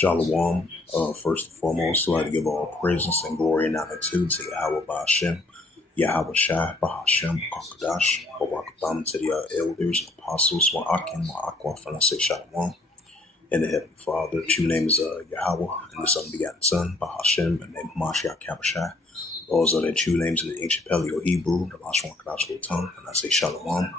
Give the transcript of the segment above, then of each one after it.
Shalom. First and foremost, I'd like to give all praises and glory and honor to Yahweh Ba'ashem, Yahweh Shai, Bahashem, Kakadash, Barakabam to the elders and apostles, Wa'akim, Wa'akwa, and I say Shalom. And the Heavenly Father, true name is Yahweh, and the unbegotten Son, Bahashem, and name Mashiach Kabashai. Those are the true names in the ancient Paleo Hebrew, the Lashon Kadash tongue, and I say Shalom.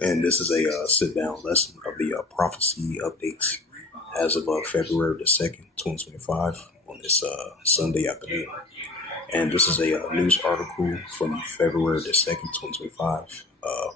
And this is a sit-down lesson of the prophecy updates as of February the 2nd, 2025, on this Sunday afternoon. And this is a news article from February the 2nd, 2025,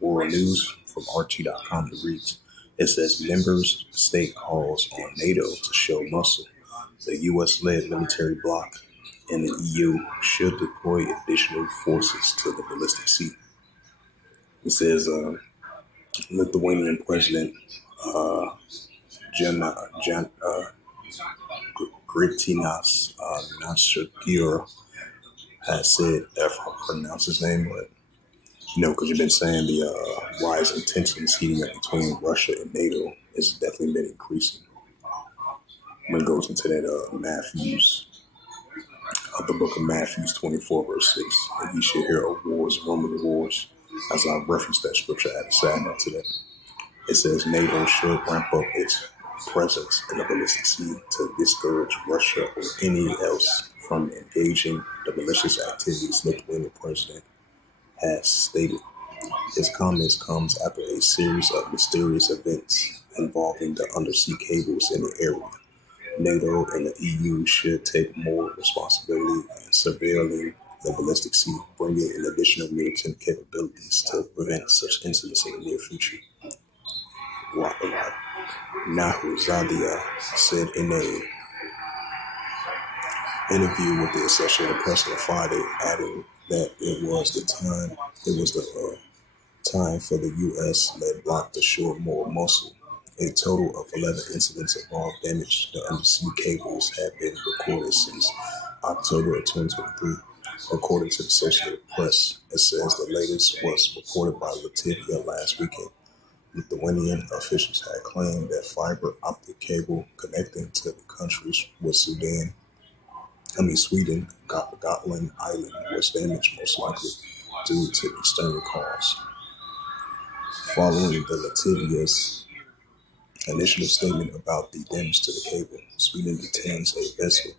World News from RT.com. It reads, it says, members state calls on NATO to show muscle. The U.S.-led military bloc and the EU should deploy additional forces to the ballistic sea. It says, Lithuanian President Gritinas Nausėda has said, if I pronounce his name, but because you've been saying the rising tensions heating up between Russia and NATO has definitely been increasing. When it goes into that Matthew's, the book of Matthews 24, verse 6, and you should hear of wars, rumors of wars, as I referenced that scripture at a side note to that. It says NATO should ramp up its presence in the ballistic sea to discourage Russia or any else from engaging the malicious activities, Lithuanian president has stated. His comments comes after a series of mysterious events involving the undersea cables in the area. NATO and the EU should take more responsibility in surveilling the ballistic sea, bringing in additional military capabilities to prevent such incidents in the near future. Nahuzadia said in a interview with the Associated Press on Friday, adding that it was the time for the U.S.-led bloc to show more muscle. A total of 11 incidents involved damage to undersea cables have been recorded since October of 2023, according to the Associated Press. It says the latest was reported by Latvia last weekend. Lithuanian officials had claimed that fiber optic cable connecting to the countries with Sweden, Gotland Island, was damaged, most likely due to external cause. Following the Latvia's initial statement about the damage to the cable, Sweden detains a vessel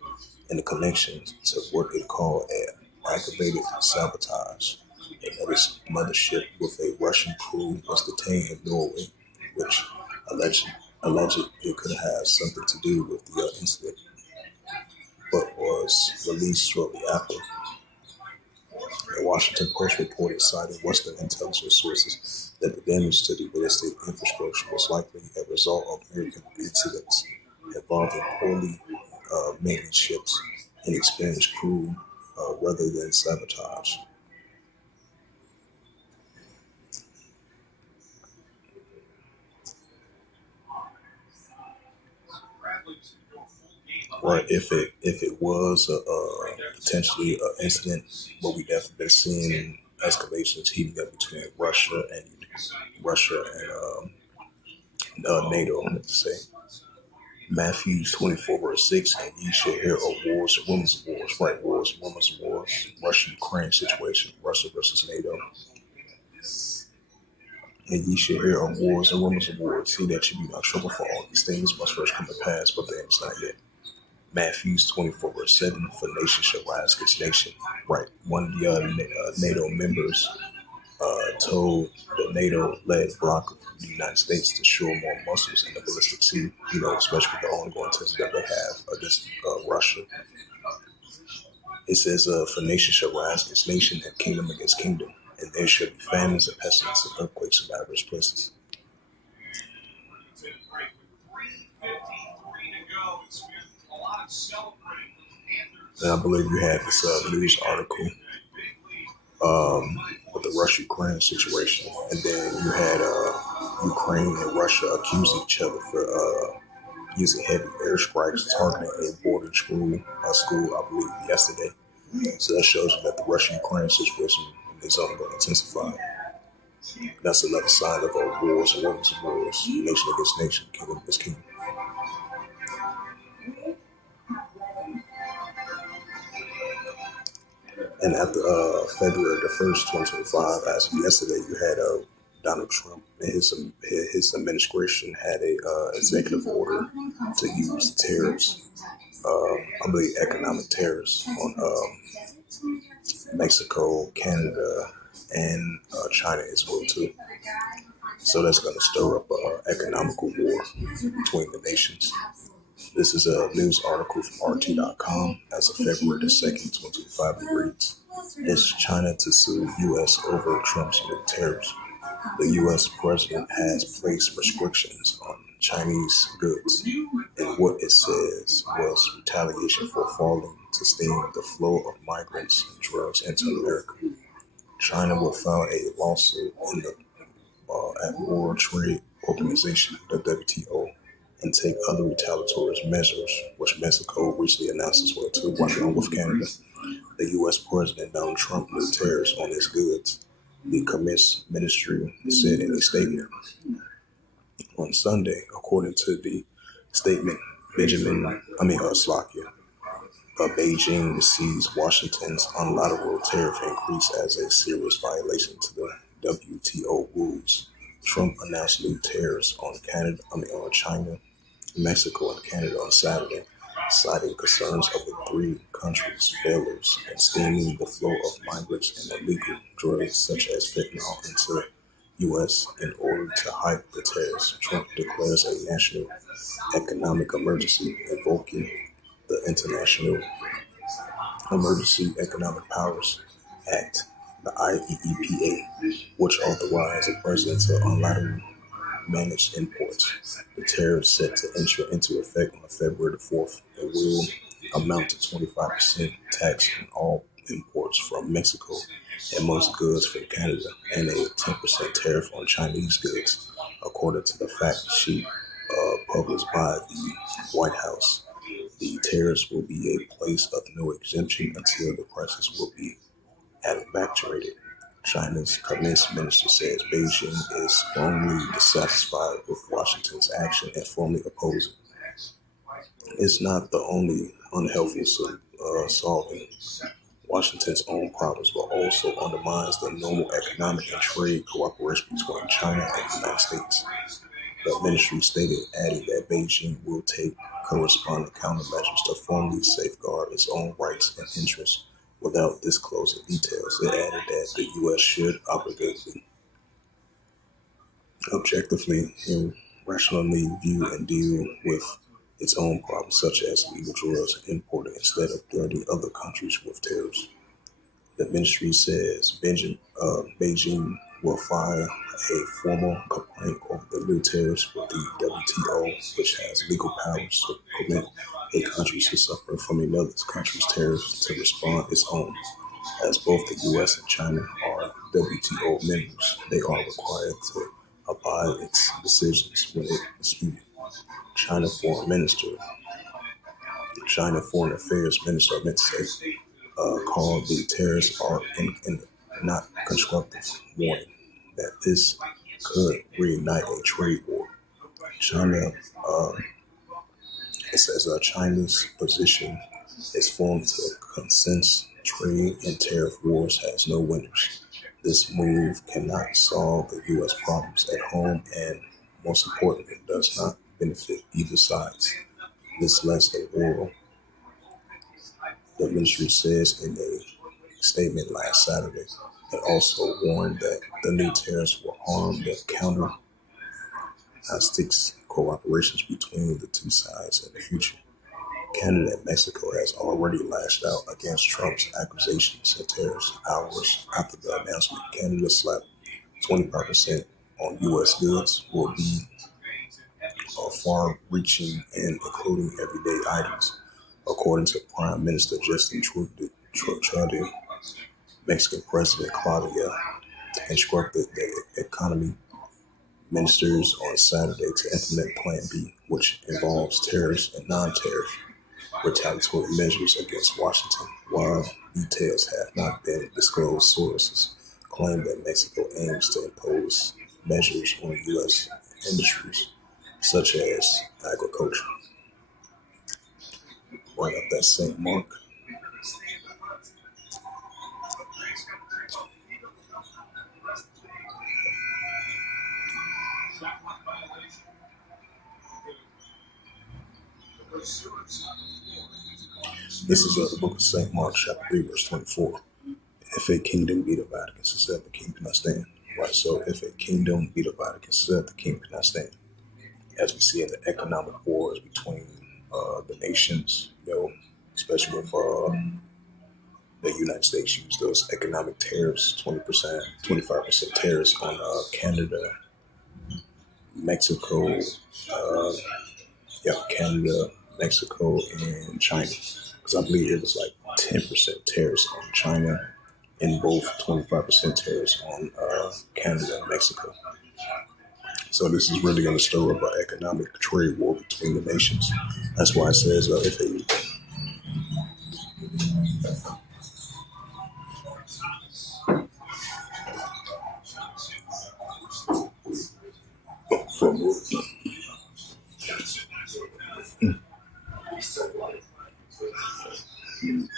in the connection to what it called aggravated sabotage. Another mothership with a Russian crew was detained in Norway, which alleged it could have something to do with the incident, but was released shortly after. The Washington Post reported, citing Western intelligence sources, that the damage to the ballistic infrastructure was likely a result of American incidents involving poorly maintenance ships and experienced crew rather than sabotage. Right, if it was potentially an incident, but we definitely been seeing escalations heating up between Russia and NATO. I meant to say Matthews 24 verse 6, and ye shall hear of wars and rumors of wars. Right, wars, rumors of wars. Russia-Ukraine situation, Russia versus NATO. And ye shall hear of wars and rumors of wars. See that you be not trouble, for all these things must first come to pass, but the end is not yet. Matthews 24 verse 7, for nation shall rise against nation. Right. One of the NATO members told the NATO-led bloc of the United States to show more muscles in the ballistic sea, especially the ongoing tensions that they have against Russia. It says, for nation shall rise against nation and kingdom against kingdom, and there shall be famines and pestilence and earthquakes in diverse places. And I believe you had this news article with the Russia-Ukraine situation, and then you had Ukraine and Russia accusing each other for using heavy airstrikes targeting a boarding school, I believe, yesterday. So that shows you that the Russia-Ukraine situation is only going to intensify. That's another sign of wars and rumors of wars, nation against nation, kingdom against kingdom. And after February the 1st, 2025, as of yesterday, you had Donald Trump and his administration had a executive order to use tariffs, I believe economic tariffs on Mexico, Canada, and China as well too. So that's going to stir up an economical war between the nations. This is a news article from RT.com as of February the 2nd, 2025. It reads, "Is China to sue U.S. over Trump's new tariffs? The U.S. president has placed restrictions on Chinese goods in what it says was retaliation for failing to stem the flow of migrants and drugs into America. China will file a lawsuit in the at World Trade Organization, the WTO, and take other retaliatory measures, which Mexico recently announced as well too, right along with Canada. The U.S. President Donald Trump new tariffs on his goods," the Commerce Ministry said in a statement on Sunday. According to the statement, Beijing sees Washington's unilateral tariff increase as a serious violation to the WTO rules. Trump announced new tariffs on China, Mexico, and Canada on Saturday, citing concerns of the three countries' failures in stemming the flow of migrants and illegal drugs such as fentanyl into U.S. In order to hike the tariffs, Trump declares a national economic emergency, invoking the International Emergency Economic Powers Act, the IEEPA, which authorized the president to unilaterally manage imports. The tariffs set to enter into effect on February the 4th and will amount to 25% tax on all imports from Mexico and most goods from Canada, and a 10% tariff on Chinese goods, according to the fact sheet published by the White House. The tariffs will be a place of no exemption until the prices will be evacuated. China's Commerce Minister says Beijing is strongly dissatisfied with Washington's action and firmly opposes it. It's not the only unhelpful solving Washington's own problems, but also undermines the normal economic and trade cooperation between China and the United States. The ministry stated, adding that Beijing will take corresponding countermeasures to formally safeguard its own rights and interests without disclosing details. It added that the U.S. should objectively and rationally view and deal with its own problems, such as illegal drugs imported, instead of threatening other countries with tariffs. The ministry says Beijing will file a formal complaint over the new tariffs with the WTO, which has legal powers to prevent a country to suffer from another country's tariffs to respond its own. As both the U.S. and China are WTO members, they are required to abide its decisions when it disputed. China Foreign Minister, China Foreign Affairs Minister, I meant to say, called the tariffs are in not constructive, warning that this could reignite a trade war. China, it says China's position is formed to consensus trade and tariff wars has no winners. This move cannot solve the U.S. problems at home and, most importantly, does not benefit either sides. This lets the world, the ministry says in a statement last Saturday. It also warned that the new tariffs will harm the counter-hostile cooperations between the two sides in the future. Canada and Mexico has already lashed out against Trump's accusations and tariffs hours after the announcement. Canada slapped 25% on U.S. goods will be far-reaching and including everyday items, according to Prime Minister Justin Trudeau. Mexican President Claudia instructed the economy ministers on Saturday to implement Plan B, which involves tariffs and non-tariff retaliatory measures against Washington. While details have not been disclosed, sources claim that Mexico aims to impose measures on U.S. industries such as agriculture. Right up that same mark. This is the book of St. Mark, chapter 3, verse 24. If a kingdom be divided against itself, the king cannot stand. Right, so if a kingdom be divided against itself, the king cannot stand. As we see in the economic wars between the nations, especially with the United States used those economic tariffs, 20%, 25% tariffs on Canada, Mexico, Canada, Mexico, and China. Because I believe it was like 10% tariffs on China and both 25% tariffs on Canada and Mexico. So this is really going to stir up an economic trade war between the nations. That's why it says if they from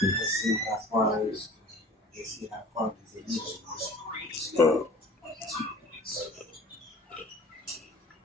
Let's see how far does it